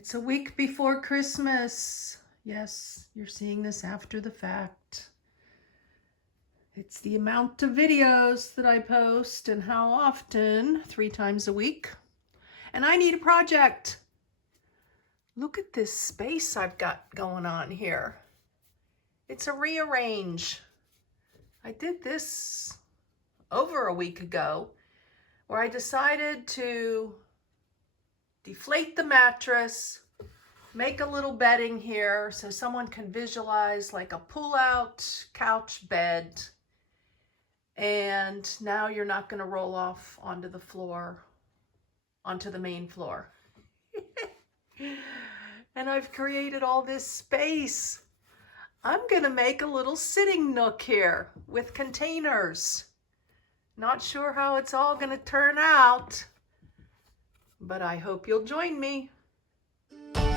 It's a week before Christmas. Yes, you're seeing this after the fact. It's the amount of videos that I post and how often, 3 times a week. And I need a project. Look at this space I've got going on here. It's a rearrange. I did this over a week ago where I decided to deflate the mattress, make a little bedding here so someone can visualize like a pull-out couch bed. And now you're not going to roll off onto the floor, onto the main floor. And I've created all this space. I'm going to make a little sitting nook here with containers. Not sure how it's all going to turn out, but I hope you'll join me. Thank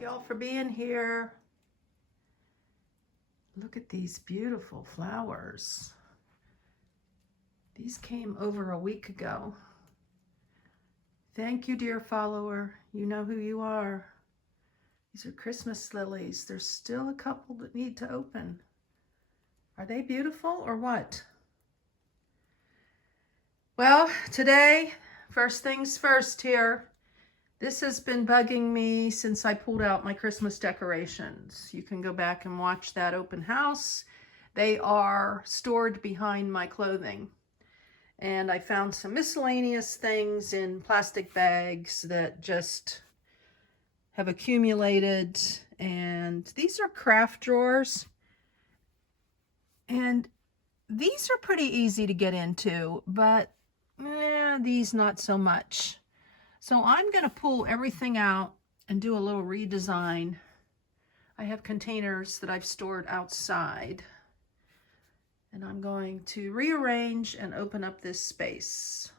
you all for being here. Look at these beautiful flowers. These came over a week ago. Thank you, dear follower. You know who you are. These are Christmas lilies. There's still a couple that need to open. Are they beautiful or what? Well, today, first things first here. This has been bugging me since I pulled out my Christmas decorations. You can go back and watch that open house. They are stored behind my clothing. And I found some miscellaneous things in plastic bags that just have accumulated. And these are craft drawers. And these are pretty easy to get into, but these not so much. So I'm going to pull everything out and do a little redesign. I have containers that I've stored outside. And I'm going to rearrange and open up this space.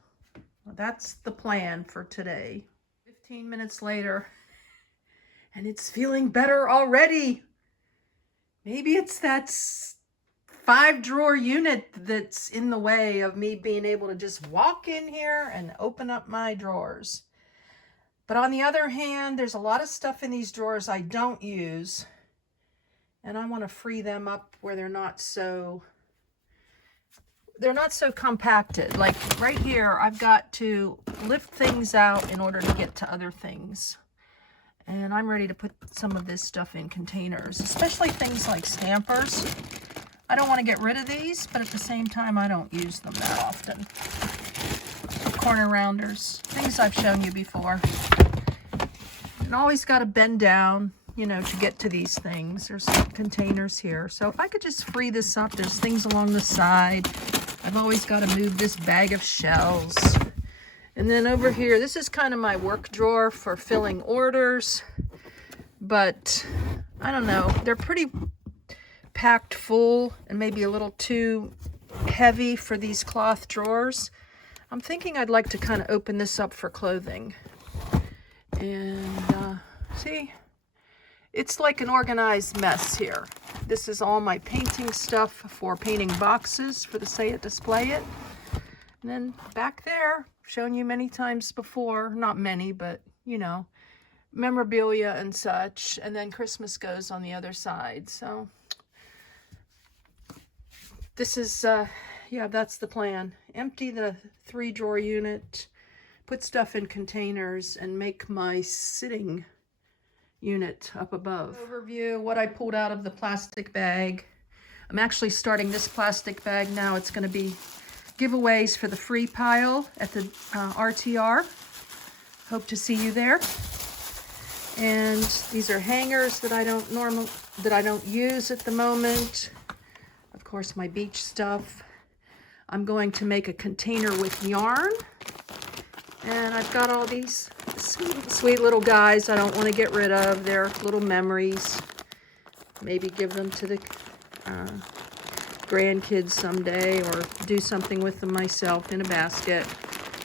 Well, that's the plan for today. 15 minutes later, and it's feeling better already. Maybe it's that 5-drawer unit that's in the way of me being able to just walk in here and open up my drawers. But on the other hand, there's a lot of stuff in these drawers I don't use, and I want to free them up where they're not so compacted. Like right here, I've got to lift things out in order to get to other things. And I'm ready to put some of this stuff in containers, especially things like stampers. I don't want to get rid of these, but at the same time, I don't use them that often. Corner rounders, things I've shown you before. And always got to bend down, you know, to get to these things. There's containers here. So if I could just free this up, there's things along the side. I've always got to move this bag of shells. And then over here, this is kind of my work drawer for filling orders. But I don't know, they're pretty packed full and maybe a little too heavy for these cloth drawers. I'm thinking I'd like to kind of open this up for clothing. And see, it's like an organized mess here. This is all my painting stuff for painting boxes for the Say It Display It. And then back there, shown you many times before, not many, but you know, memorabilia and such. And then Christmas goes on the other side. So this is, yeah, that's the plan. Empty the 3-drawer unit, put stuff in containers, and make my sitting unit up above. Overview, what I pulled out of the plastic bag. I'm actually starting this plastic bag now. It's going to be giveaways for the free pile at the RTR. Hope to see you there. And these are hangers that I don't use at the moment. Of course, my beach stuff. I'm going to make a container with yarn. And I've got all these sweet little guys I don't want to get rid of. They're little memories. Maybe give them to the grandkids someday, or do something with them myself in a basket.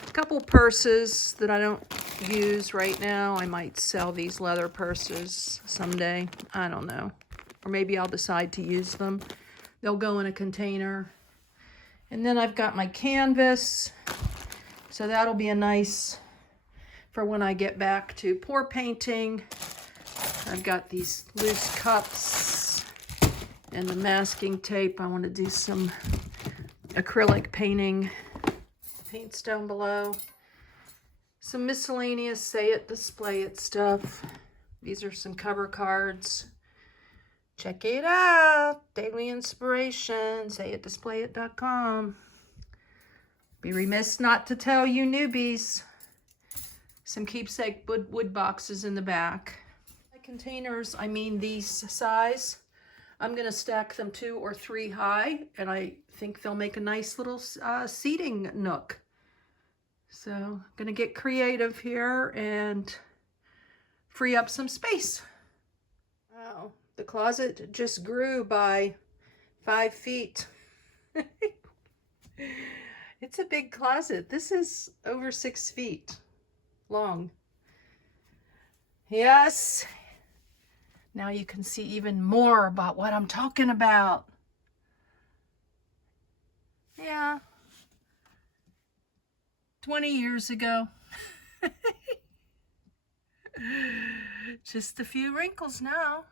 A couple purses that I don't use right now. I might sell these leather purses someday. I don't know. Or maybe I'll decide to use them. They'll go in a container. And then I've got my canvas. So that'll be a nice for when I get back to pour painting. I've got these loose cups and the masking tape. I want to do some acrylic painting. Paints down below. Some miscellaneous say it, display it stuff. These are some cover cards. Check it out. Daily inspiration. sayitdisplayit.com. Be remiss not to tell you newbies. Some keepsake wood boxes in the back. My containers, I mean these size. I'm going to stack them 2 or 3 high, and I think they'll make a nice little seating nook. So I'm going to get creative here and free up some space. Wow, the closet just grew by 5 feet. It's a big closet. This is over 6 feet long. Yes. Now you can see even more about what I'm talking about. Yeah. 20 years ago. Just a few wrinkles now.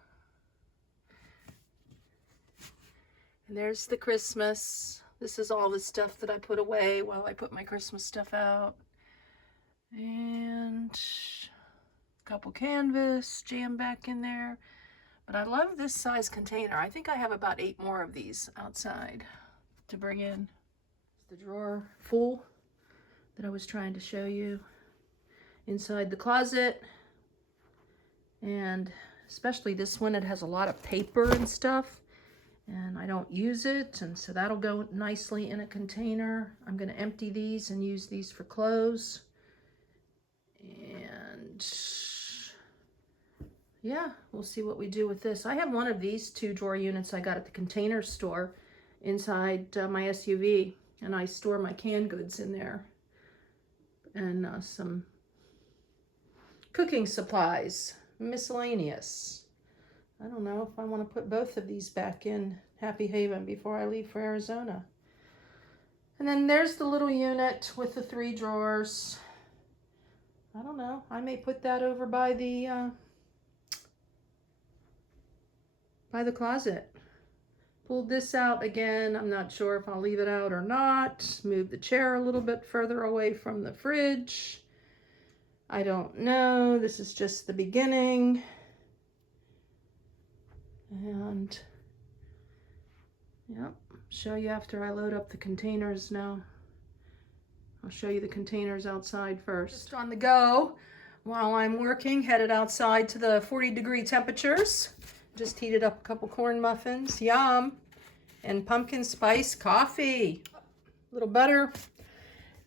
And there's the Christmas. This is all the stuff that I put away while I put my Christmas stuff out. And a couple canvas jammed back in there. But I love this size container. I think I have about 8 more of these outside to bring in. The drawer full that I was trying to show you inside the closet. And especially this one, it has a lot of paper and stuff. And I don't use it, and so that'll go nicely in a container. I'm going to empty these and use these for clothes. And yeah, we'll see what we do with this. I have one of these 2 drawer units I got at the Container Store inside my SUV, and I store my canned goods in there and some cooking supplies, miscellaneous. I don't know if I want to put both of these back in Happy Haven before I leave for Arizona. And then there's the little unit with the 3 drawers. I don't know. I may put that over by the closet. Pulled this out again. I'm not sure if I'll leave it out or not. Move the chair a little bit further away from the fridge. I don't know. This is just the beginning. And yep, show you after I load up the containers now. I'll show you the containers outside first. Just on the go while I'm working, headed outside to the 40-degree temperatures. Just heated up a couple corn muffins, yum, and pumpkin spice coffee. A little butter.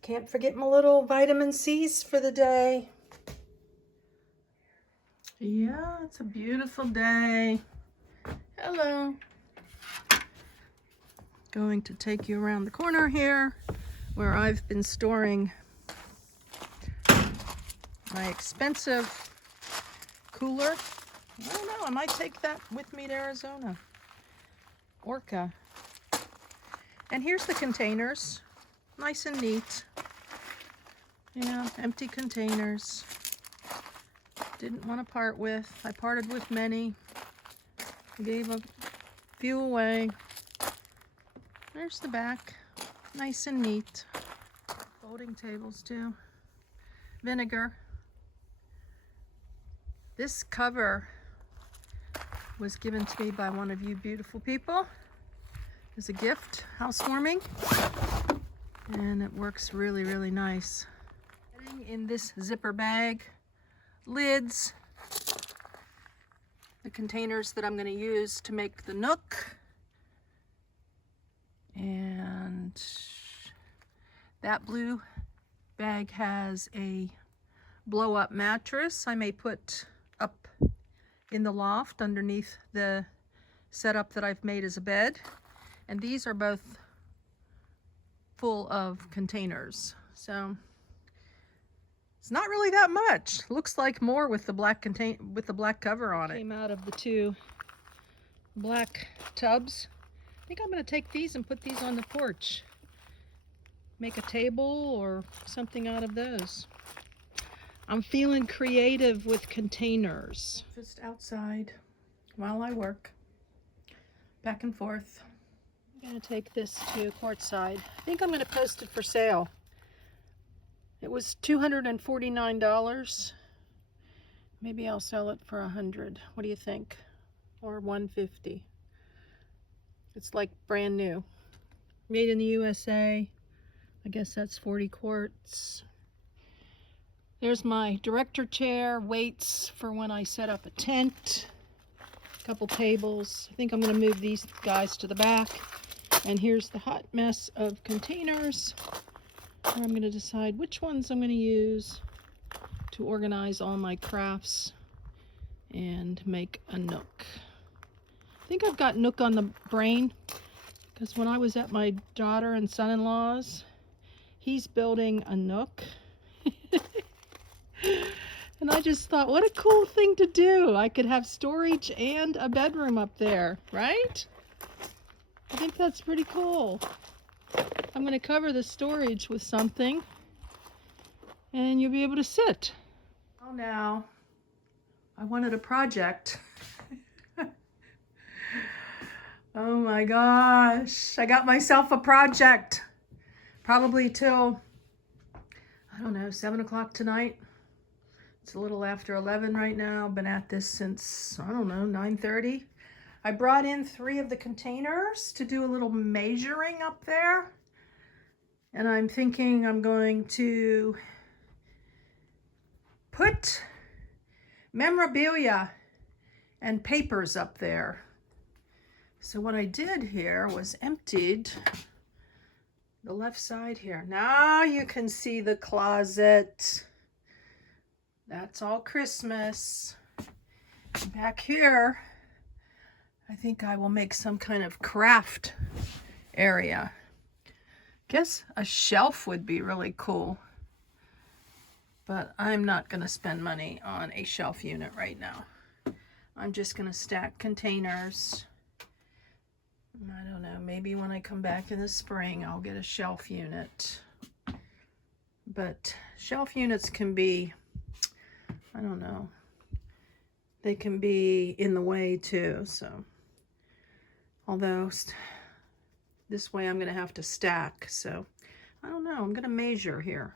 Can't forget my little vitamin C's for the day. Yeah, it's a beautiful day. Hello. Going to take you around the corner here where I've been storing my expensive cooler. I don't know, I might take that with me to Arizona. Orca. And here's the containers. Nice and neat. Yeah, empty containers. Didn't want to part with. I parted with many. Gave a few away. There's the back. Nice and neat. Folding tables too. Vinegar. This cover was given to me by one of you beautiful people as a gift, housewarming. And it works really, really nice. In this zipper bag, lids, the containers that I'm going to use to make the nook, and that blue bag has a blow-up mattress I may put up in the loft underneath the setup that I've made as a bed, and these are both full of containers, so it's not really that much. Looks like more with the black cover on it. Came out of the 2 black tubs. I think I'm going to take these and put these on the porch. make a table or something out of those. I'm feeling creative with containers. Just outside while I work, back and forth. I'm gonna take this to Quartzside. I think I'm gonna post it for sale. It was $249. Maybe I'll sell it for $100. What do you think? Or $150. It's like brand new. Made in the USA. I guess that's 40 quarts. There's my director chair, weights for when I set up a tent. A couple tables. I think I'm gonna move these guys to the back. And here's the hot mess of containers. I'm going to decide which ones I'm going to use to organize all my crafts and make a nook. I think I've got nook on the brain because when I was at my daughter and son-in-law's, he's building a nook. And I just thought, what a cool thing to do. I could have storage and a bedroom up there, right? I think that's pretty cool. I'm going to cover the storage with something and you'll be able to sit. Oh, now I wanted a project. Oh my gosh, I got myself a project. Probably till, I don't know, 7 o'clock tonight. It's a little after 11 right now. Been at this since, I don't know, 9:30. I brought in 3 of the containers to do a little measuring up there. And I'm thinking I'm going to put memorabilia and papers up there. So what I did here was emptied the left side here. Now you can see the closet. That's all Christmas. Back here, I think I will make some kind of craft area. Guess a shelf would be really cool, but I'm not going to spend money on a shelf unit right now. I'm just going to stack containers. I don't know, maybe when I come back in the spring I'll get a shelf unit, but shelf units can be, I don't know, they can be in the way too. So although this way I'm going to have to stack, so I don't know, I'm going to measure here.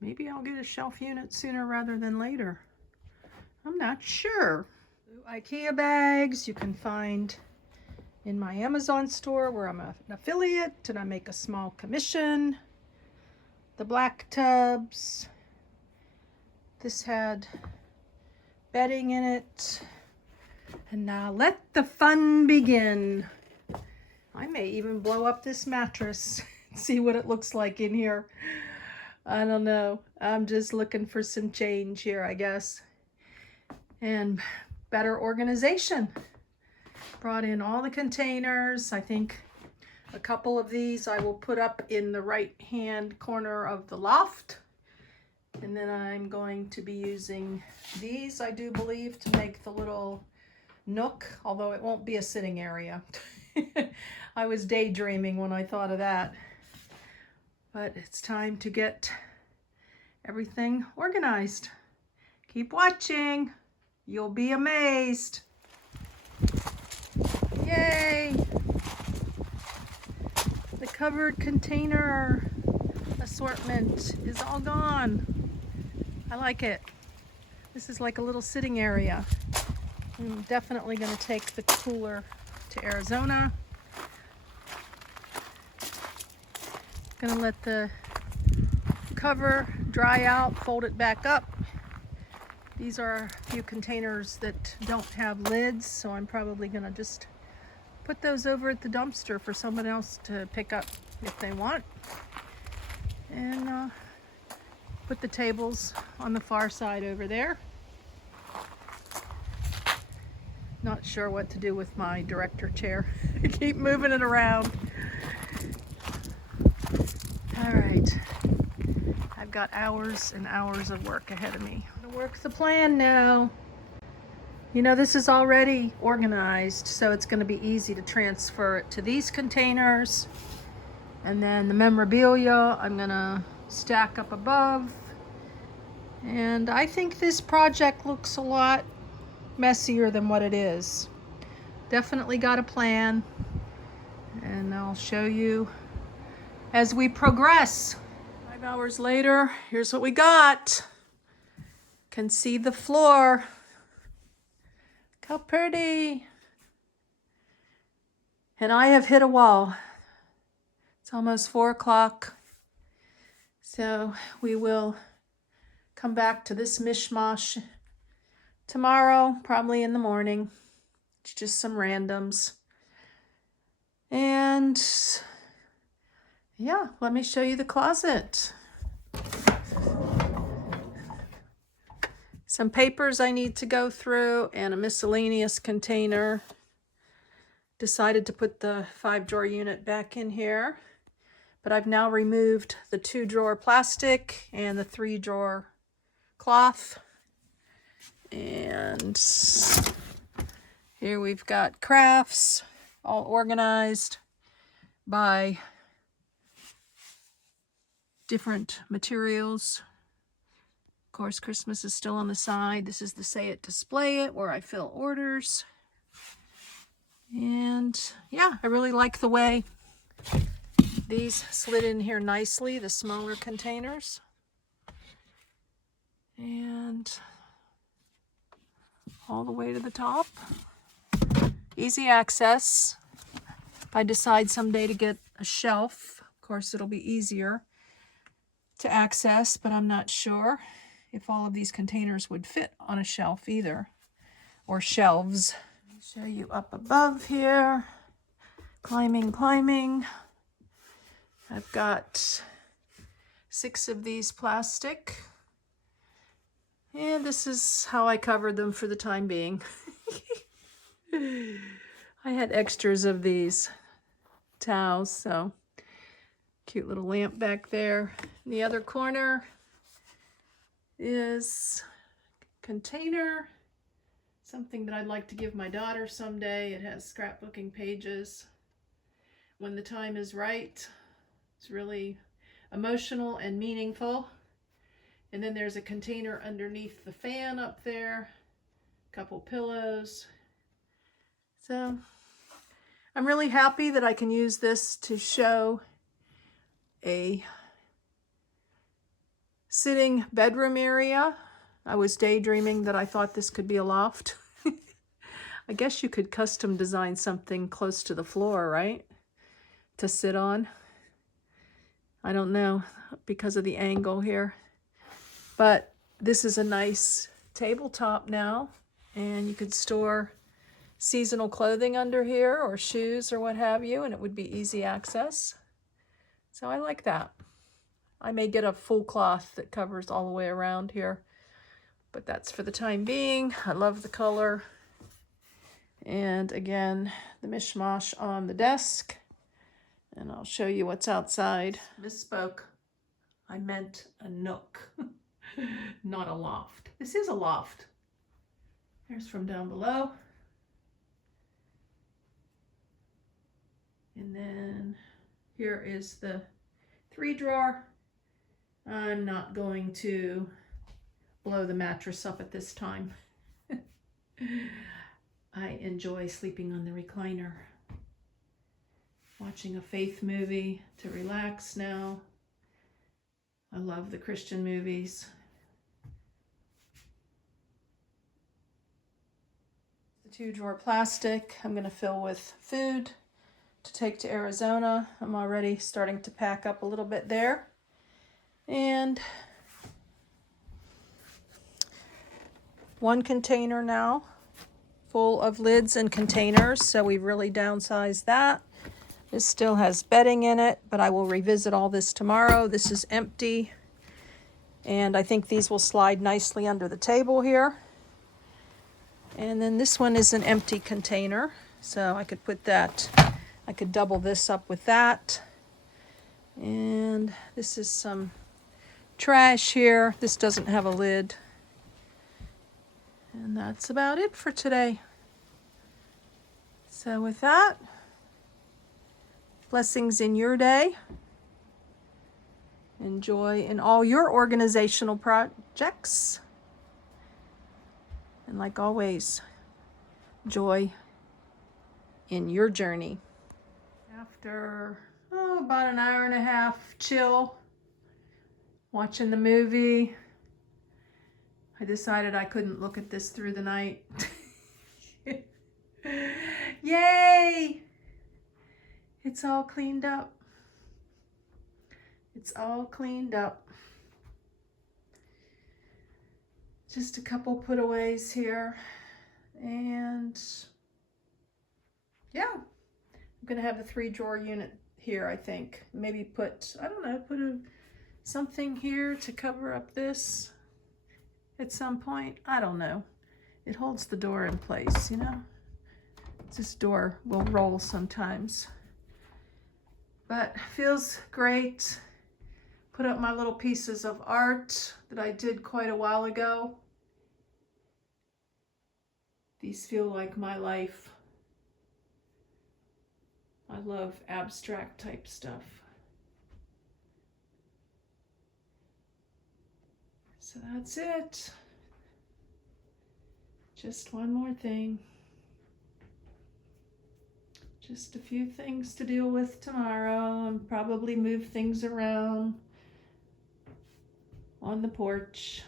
Maybe I'll get a shelf unit sooner rather than later. I'm not sure. IKEA bags you can find in my Amazon store where I'm an affiliate and I make a small commission. The black tubs. This had bedding in it. And now let the fun begin. I may even blow up this mattress and see what it looks like in here. I don't know. I'm just looking for some change here, I guess. And better organization. Brought in all the containers. I think a couple of these I will put up in the right-hand corner of the loft. And then I'm going to be using these, I do believe, to make the little nook, although it won't be a sitting area. I was daydreaming when I thought of that. But it's time to get everything organized. Keep watching. You'll be amazed. Yay! The covered container assortment is all gone. I like it. This is like a little sitting area. I'm definitely going to take the cooler to Arizona. Going to let the cover dry out, fold it back up. These are a few containers that don't have lids, so I'm probably going to just put those over at the dumpster for someone else to pick up if they want. And put the tables on the far side over there. Not sure what to do with my director chair. I keep moving it around. All right. I've got hours and hours of work ahead of me. I'm gonna work the plan now. You know, this is already organized, so it's going to be easy to transfer it to these containers And then the memorabilia I'm gonna stack up above. And I think this project looks a lot messier than what it is. Definitely got a plan, and I'll show you as we progress. 5 hours later, here's what we got. Can see the floor. Look how pretty. And I have hit a wall. It's almost 4 o'clock. So we will come back to this mishmash tomorrow, probably in the morning. It's just some randoms. And yeah, let me show you the closet. Some papers I need to go through and a miscellaneous container. Decided to put the 5-drawer unit back in here, but I've now removed the 2-drawer plastic and the 3-drawer cloth. And here we've got crafts all organized by different materials. Of course, Christmas is still on the side. This is the Say It, Display It, where I fill orders. And yeah, I really like the way these slid in here nicely, the smaller containers. And all the way to the top. Easy access. If I decide someday to get a shelf, of course it'll be easier to access, but I'm not sure if all of these containers would fit on a shelf either, or shelves. Let me show you up above here. Climbing. I've got 6 of these plastic. And this is how I covered them for the time being. I had extras of these towels, so cute little lamp back there. In the other corner is a container, something that I'd like to give my daughter someday. It has scrapbooking pages. When the time is right. It's really emotional and meaningful. And then there's a container underneath the fan up there, a couple pillows. So I'm really happy that I can use this to show a sitting bedroom area. I was daydreaming that I thought this could be a loft. I guess you could custom design something close to the floor, right? To sit on. I don't know because of the angle here. But this is a nice tabletop now, and you could store seasonal clothing under here or shoes or what have you, and it would be easy access. So I like that. I may get a full cloth that covers all the way around here, but that's for the time being. I love the color. And again, the mishmash on the desk, and I'll show you what's outside. Misspoke. I meant a nook. Not a loft. This is a loft. Here's from down below. And then here is the 3-drawer. I'm not going to blow the mattress up at this time. I enjoy sleeping on the recliner. Watching a faith movie to relax now. I love the Christian movies. The 2-drawer plastic I'm going to fill with food to take to Arizona. I'm already starting to pack up a little bit there. And 1 container now full of lids and containers, so we've really downsized that. This still has bedding in it, but I will revisit all this tomorrow. This is empty, and I think these will slide nicely under the table here. And then this one is an empty container, so I could put that, I could double this up with that. And this is some trash here. This doesn't have a lid. And that's about it for today. So with that, blessings in your day. and joy in all your organizational projects. And like always, joy in your journey. After about an hour and a half chill, watching the movie, I decided I couldn't look at this through the night. Yay! It's all cleaned up. It's all cleaned up. Just a couple putaways here. And yeah, I'm gonna have the 3-drawer unit here, I think. Maybe put, I don't know, put something here to cover up this at some point. I don't know. It holds the door in place, you know? This door will roll sometimes. But feels great. Put up my little pieces of art that I did quite a while ago. These feel like my life. I love abstract type stuff. So that's it. Just one more thing. Just a few things to deal with tomorrow and probably move things around on the porch.